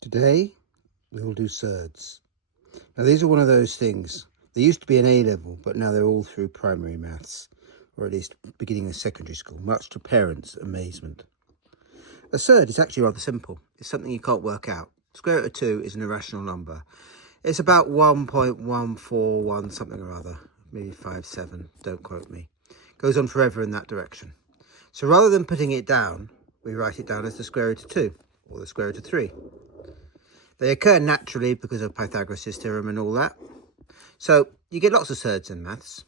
Today we will do Surds. Now these are one of those things. They used to be an A-level, but now they're all through primary maths, or at least beginning of secondary school, much to parents' amazement. A surd is actually rather simple. It's something you can't work out. Square root of 2 is an irrational number. It's about 1.141 something or other, maybe 57, don't quote me. Goes on forever in that direction. So rather than putting it down, we write it down as the square root of 2, or the square root of 3. They occur naturally because of Pythagoras' theorem and all that. So you get lots of surds in maths.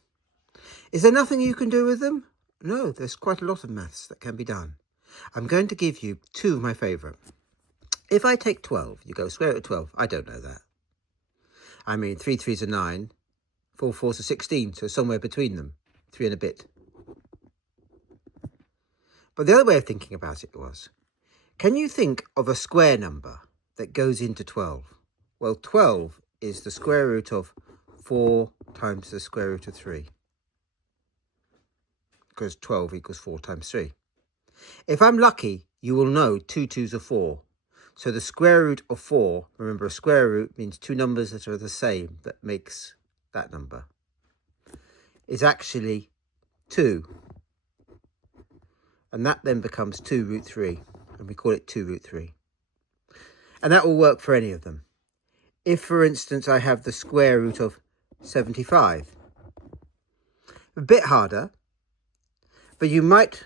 Is there nothing you can do with them? No, there's quite a lot of maths that can be done. I'm going to give you two of my favourite. If I take 12, you go square root of 12. I don't know that. I mean, 3 3s are 9, 4 4s are 16, so somewhere between them, 3 and a bit. But the other way of thinking about it was, can you think of a square number that goes into 12? Well, 12 is the square root of 4 times the square root of 3. Because 12 equals 4 times 3. If I'm lucky, you will know 2 2s are 4. So the square root of 4, remember a square root means two numbers that are the same, that makes that number, is actually 2. And that then becomes 2 root 3, and we call it 2 root 3. And that will work for any of them. If, for instance, I have the square root of 75, a bit harder, but you might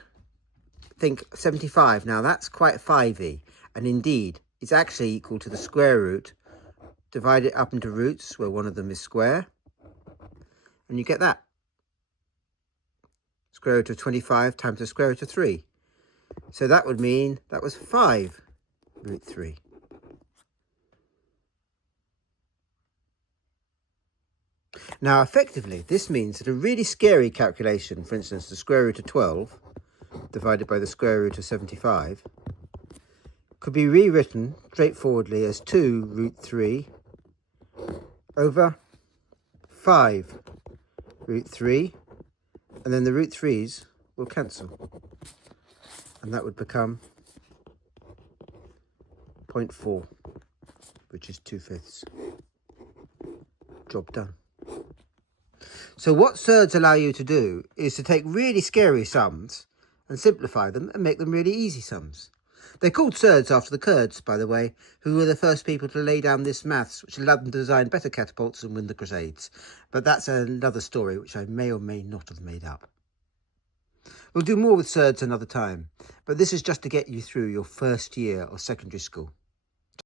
think 75, now that's quite 5y, and indeed it's actually equal to the square root, divide it up into roots where one of them is square, and you get that. Square root of 25 times the square root of 3. So that would mean that was 5 root 3. Now, effectively, this means that a really scary calculation, for instance, the square root of 12 divided by the square root of 75, could be rewritten straightforwardly as 2 root 3 over 5 root 3, and then the root 3's will cancel. And that would become 0.4, which is 2/5. Job done. So what surds allow you to do is to take really scary sums and simplify them and make them really easy sums. They're called surds after the Kurds, by the way, who were the first people to lay down this maths, which allowed them to design better catapults and win the Crusades. But that's another story which I may or may not have made up. We'll do more with surds another time, but this is just to get you through your first year of secondary school.